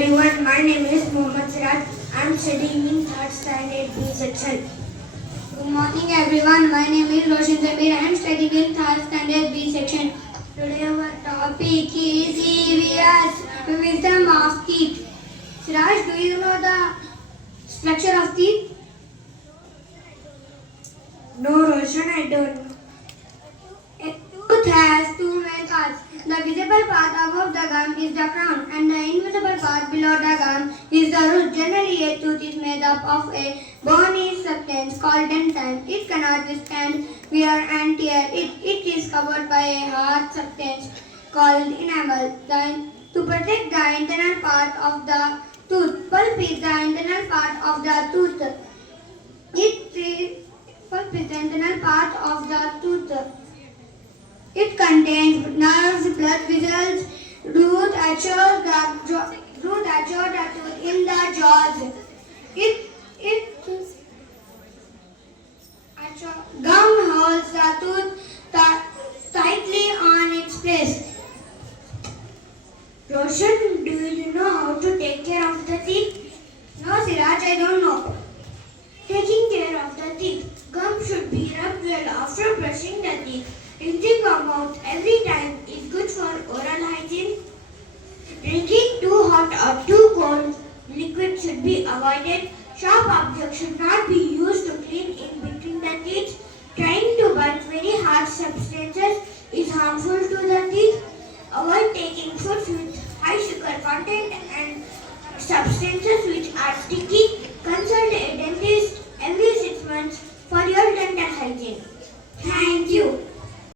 everyone, my name is Mohammad Siraj. I am studying in 3rd standard B section. Good morning everyone, my name is Roshan Zamir. I am studying in 3rd standard B section. Today our topic is EVS, wisdom of teeth. Siraj, do you know the structure of teeth? No, Roshan, I don't know. A tooth has two main parts. The visible part above the gum is the crown and the invisible part below the gum is the root. Generally, a tooth is made up of a bony substance called dentin. It cannot withstand wear and tear. It is covered by a hard substance called enamel. To protect the internal part of the tooth, pulp is the internal part of the tooth. Pulp is the internal part of the tooth. It contains nerves, blood vessels, root assures the tooth in the jaws. Gum holds the tooth tightly on its place. Roshan, do you know how to take care of the teeth? No, Siraj, I don't know. Taking care of the teeth. Gum should be rubbed well after brushing the teeth. Rinsing our mouth every time is good for oral hygiene. Drinking too hot or too cold liquid should be avoided. Sharp objects should not be used to clean in between the teeth. Trying to bite very hard substances is harmful to the teeth. Avoid taking foods with high sugar content and substances